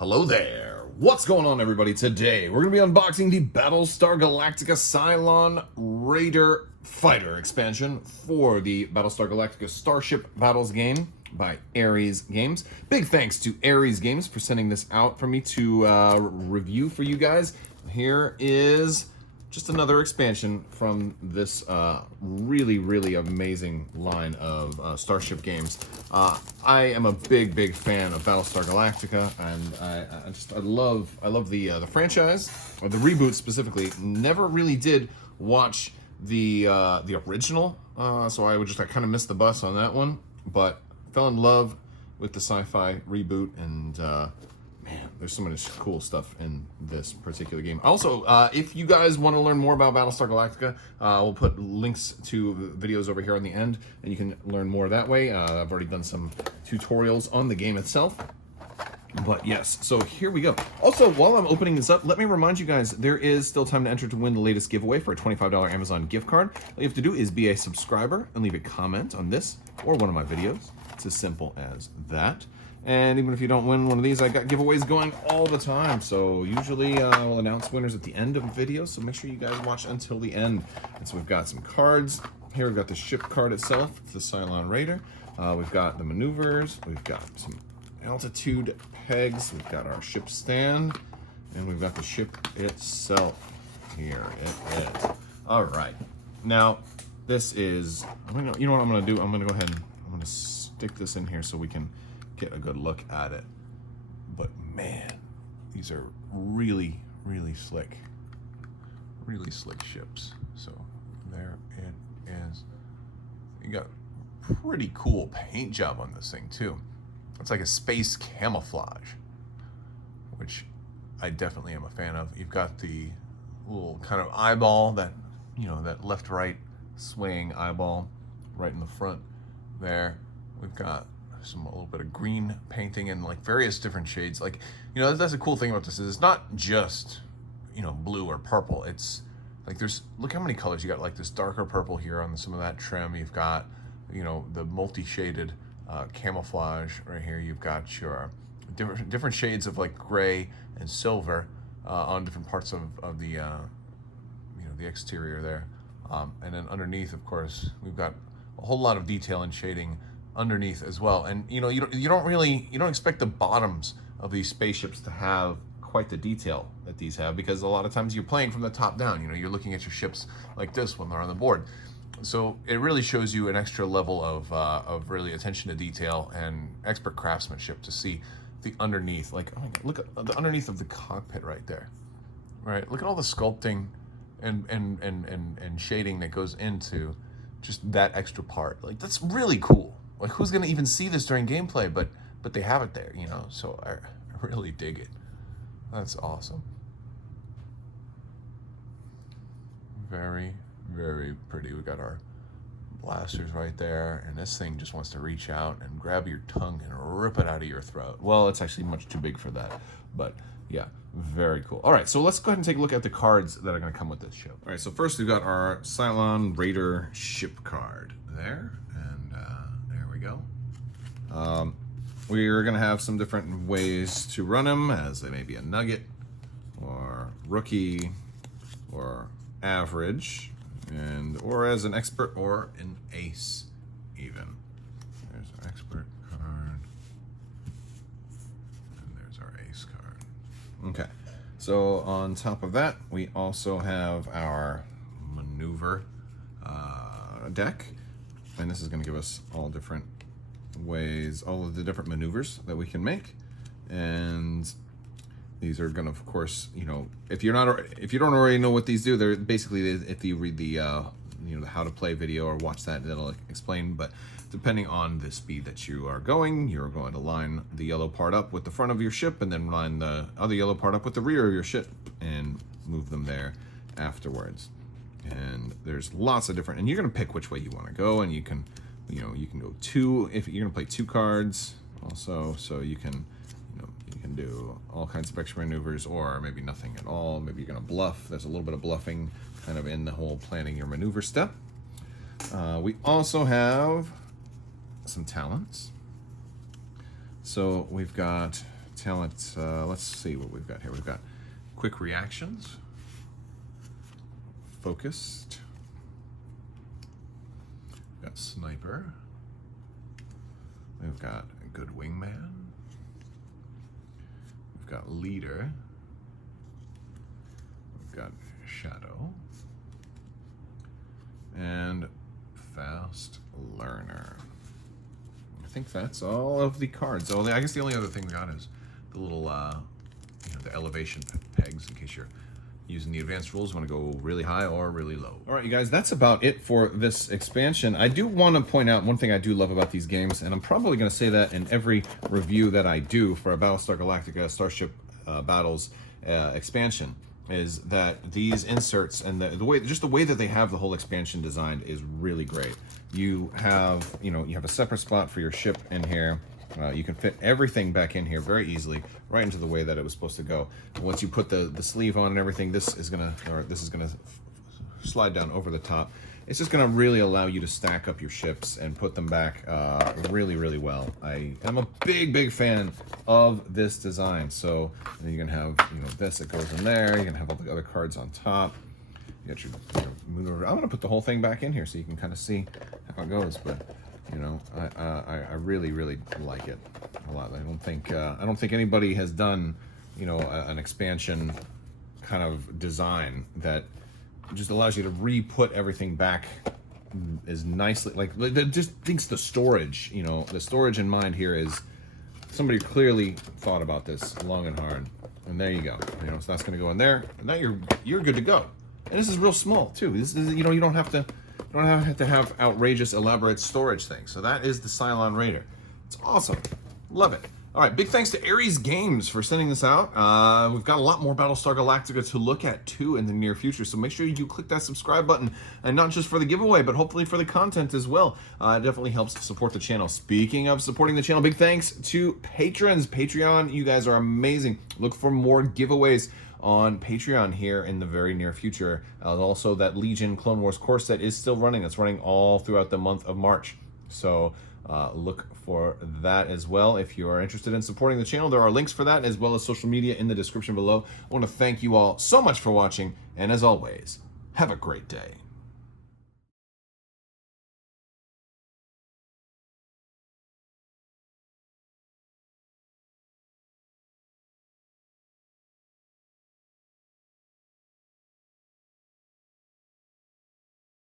Hello there. What's going on, everybody? Today we're going to be unboxing the Battlestar Galactica Cylon Raider Fighter expansion for the Battlestar Galactica Starship Battles game by Ares Games. Big thanks to Ares Games for sending this out for me to review for you guys. Here is just another expansion from this really amazing line of Starship games. I am a big fan of Battlestar Galactica, and I love the franchise, or the reboot specifically. Never really did watch the original, so I would just kind of missed the bus on that one. But fell in love with the sci-fi reboot, and man, there's so much cool stuff in this particular game. Also, if you guys want to learn more about Battlestar Galactica, we'll put links to videos over here on the end, and you can learn more that way. I've already done some tutorials on the game itself. But yes, so here we go. Also, while I'm opening this up, let me remind you guys, there is still time to enter to win the latest giveaway for a $25 Amazon gift card. All you have to do is be a subscriber and leave a comment on this or one of my videos. It's as simple as that. And even if you don't win one of these, I got giveaways going all the time. So usually we'll announce winners at the end of videos. So make sure you guys watch until the end. And so we've got some cards. Here we've got the ship card itself. It's the Cylon Raider. We've got the maneuvers. We've got some altitude pegs. We've got our ship stand. And we've got the ship itself. Here it is. All right. Now, this is, you know what I'm going to do? I'm going to go ahead and I'm going to stick this in here so we can get a good look at it. But man, these are really slick ships. So there it is. You got pretty cool paint job on this thing too. It's like a space camouflage, which I definitely am a fan of. You've got the little kind of eyeball, that, you know, that left-right swaying eyeball right in the front there. We've got a little bit of green painting and like various different shades. Like, you know, that's a cool thing about this, is it's not just, you know, blue or purple. It's like look how many colors. You got like this darker purple here on some of that trim. You've got, you know, the multi-shaded camouflage right here. You've got your different shades of like gray and silver on different parts of the you know, the exterior there. And then underneath, of course, we've got a whole lot of detail and shading underneath as well. And you know, you don't expect the bottoms of these spaceships to have quite the detail that these have, because a lot of times you're playing from the top down. You know, you're looking at your ships like this when they're on the board. So it really shows you an extra level of really attention to detail and expert craftsmanship to see the underneath. Like, oh my God, look at the underneath of the cockpit right there. Right, look at all the sculpting and shading that goes into just that extra part. Like, that's really cool. Like, who's gonna even see this during gameplay? But they have it there, you know. So I really dig it. That's awesome. Very pretty. We got our blasters right there, and this thing just wants to reach out and grab your tongue and rip it out of your throat. Well, it's actually much too big for that, but yeah, very cool. All right, so let's go ahead and take a look at the cards that are going to come with this ship. All right, so first we've got our Cylon Raider ship card there, and there we go. We're going to have some different ways to run him, as they may be a nugget, or rookie, or average, or as an expert, or an ace even. There's our expert card, and there's our ace card. Okay, so on top of that, we also have our maneuver deck, and this is going to give us all different ways, all of the different maneuvers that we can make. And these are going to, of course, you know, if you don't already know what these do, they're basically, if you read the you know, the how to play video or watch that, that'll explain. But depending on the speed that you are going, you're going to line the yellow part up with the front of your ship, and then line the other yellow part up with the rear of your ship, and move them there afterwards. And there's lots of different, and you're going to pick which way you want to go, and you can, you know, you can go two, if you're going to play two cards also, so you can, you can do all kinds of extra maneuvers, or maybe nothing at all. Maybe you're going to bluff. There's a little bit of bluffing kind of in the whole planning your maneuver step. We also have some talents. So we've got talent. Let's see what we've got here. We've got quick reactions, focused, we've got sniper, we've got a good wingman, we've got leader, we've got shadow, and fast learner. I think that's all of the cards. Oh, I guess the only other thing we got is the little, the elevation pegs in case you're using the advanced rules, want to go really high or really low. All right, you guys, that's about it for this expansion. I do want to point out one thing I do love about these games, and I'm probably going to say that in every review that I do for a Battlestar Galactica Starship Battles expansion, is that these inserts and the way that they have the whole expansion designed is really great. You have, you have a separate spot for your ship in here. You can fit everything back in here very easily, right into the way that it was supposed to go. Once you put the sleeve on and everything, this is gonna slide down over the top. It's just gonna really allow you to stack up your ships and put them back really, really well. I am a big fan of this design. So you can have this that goes in there. You can have all the other cards on top. You got your I'm gonna put the whole thing back in here so you can kind of see how it goes. But I really like it a lot. I don't think anybody has done an expansion kind of design that just allows you to re-put everything back as nicely. Like, it just thinks the storage, the storage in mind here is somebody clearly thought about this long and hard. And there you go. So that's going to go in there. And now you're good to go. And this is real small too. This is, you don't have to have outrageous, elaborate storage things. So that is the Cylon Raider. It's awesome. Love it. All right, big thanks to Ares Games for sending this out. We've got a lot more Battlestar Galactica to look at too in the near future, so make sure you do click that subscribe button, and not just for the giveaway, but hopefully for the content as well. It definitely helps support the channel. Speaking of supporting the channel, big thanks to patrons. Patreon, you guys are amazing. Look for more giveaways on Patreon here in the very near future. Also, that Legion Clone Wars course set is still running. It's running all throughout the month of March. So look for that as well. If you are interested in supporting the channel, there are links for that as well as social media in the description below. I want to thank you all so much for watching, and as always, have a great day.